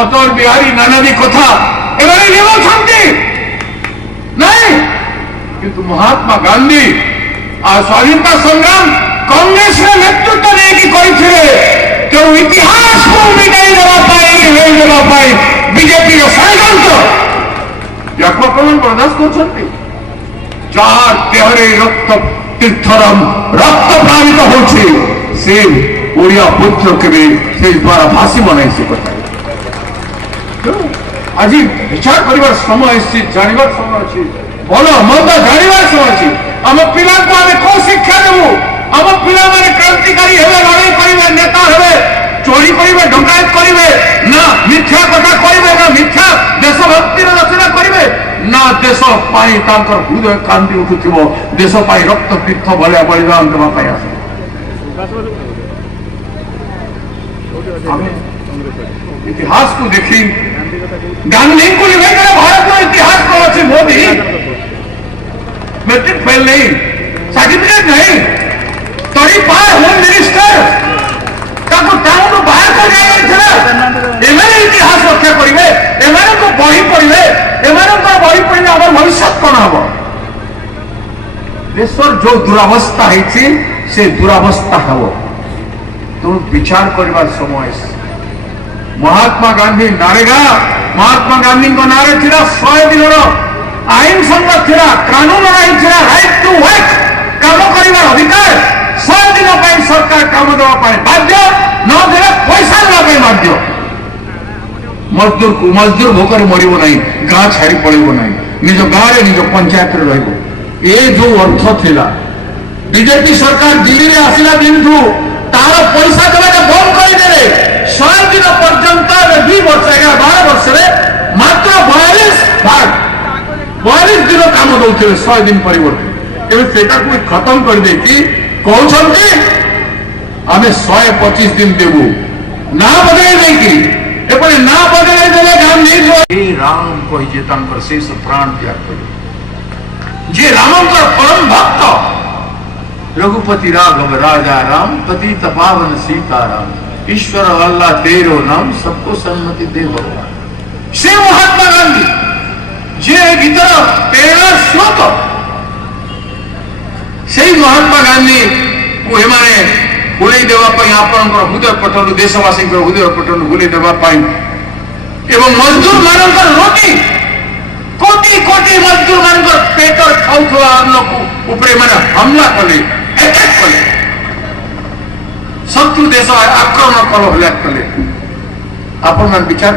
অটল বিহারী নানাদি কথা এবারে নেবছন্তি নাই, কিন্তু মহাত্মা গান্ধী আর স্বাধীনতা সংগ্রাম কংগ্রেসের নেতৃত্ব নিয়ে কি করেছিল? কেউ ইতিহাস মিটাই দেওয়া পাই হয়ে দেওয়া পাই বিজেপির ষড়যন্ত্র আক্রমণ বরদাস্ত করছেন, যার দেহরে রক্ত তীর্থরম রক্ত প্লাবিত হচ্ছে, সে ওড়িয়া পুত্র কেবে সেই দ্বারা ভাষী বনাইছে কথা। আজ বিচার করিবার সময় এসেছে, জানিবার সময় আছে, ভাল মন্দ জানিবার সময় আছে। আমার পিলাকে আমি কোন শিক্ষা দেব? আমার পিলা মানে ক্রান্তিকারী হবে, লড়াই করিবে, নেতা হবে, চোরি করিবে, ডকায়ত করিবে, না মিথ্যা কথা করিবে, না মিথ্যা দেশভক্তির রচনা করিবে, না দেশ পাই তাঙ্কর হৃদয় কান্দি উঠুথিব, দেশ পাই রক্ত তীর্থ ভলিয়া বলিদান দেওয়া পাই আসে। इतिहास को देखी, गांधी को लेकर भारत में इतिहास को अच्छी मोदी मैट्रिक फेल नहीं, सर्टिफिकेट नहीं, तरी पार होम मिनिस्टर ताको टाउन बाहर कर जाएगा। एमाने इतिहास रक्षा करिवे, एमाने को बही पढ़िवे, एमाने को बही पढ़िले हमर भविष्य कोन हबो? देशर जो दुरावस्था है से दुरावस्था हबो। तुम विचार करबार समय महात्मा गांधी नारेगा, महात्मा गांधी को नारे थी 100 दिन आईन संगत थी, कानून आई थी, राइट टू वर्क काम कर अधिकार 100 दिन सरकार काम देवाई बाध्य, न दे पैसा देवाई बाध्य। मजदूर को मजदूर भोकर मरब ना, गाँ छाड़ी पड़ब ना, निज गाँव निज पंचायत रे जो अर्थ थिला बीजेपी सरकार दिल्ली में आसला दिन तार पैसा देवा बंद करदे। 100 दिन पर्यंत 2 वर्ष 12 वर्ष मात्र 42 दिन काम दौते 100 दिन परिवर्तन एवं खत्म कर दे कहते आम 125 दिन देवु ना बदल नहीं ना बदल देले गांधी राम कही शेष प्राण त्याग कर जे रामंकर परम भक्त रघुपति राघव राजा राम पतित पावन सीताराम ईश्वर अल्लाह तेरो नाम सबको सन्मति दे भगवान। से महात्मा गांधी जे गीतर प्रेरणा स्रोत से महात्मा गांधी को एमाने बुलाई देवाई आपण हृदय पटल देशवासी हृदय पटल बुलाई देवाई एवं मजदूर मानकर रोटी कोटी कोटी मजदूर मानकर पेटर खाऊथुवा अन्न को ऊपरे माने हमला कले, अटैक कले, शत्रु देश आक्रमण कल कले। आपण विचार